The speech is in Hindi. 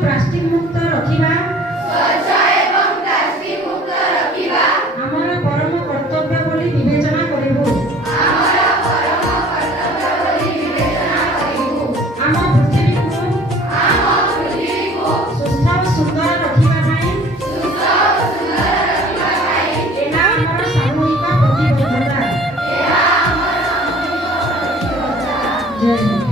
प्लास्टिक मुक्त रखिबा स्वच्छ एवं प्लास्टिक मुक्त रखिबा आमर परम कर्तव्य बोली विवेचना करिबु। आमर परम कर्तव्य बोली विवेचना करिबु। आम पृथ्वी को सुस्थ और सुंदर रखिबा ପାଇଁ सुस्थ और सुंदर रखिबा ପାଇଁ ଏହା ଆମର ସାମूହିକ ପ୍ରତିବद्धତା। ଏହା ଆମର ସାମूହିକ ପ୍ରତିବद्धତା। ଜୟ ହିନ୍ଦ।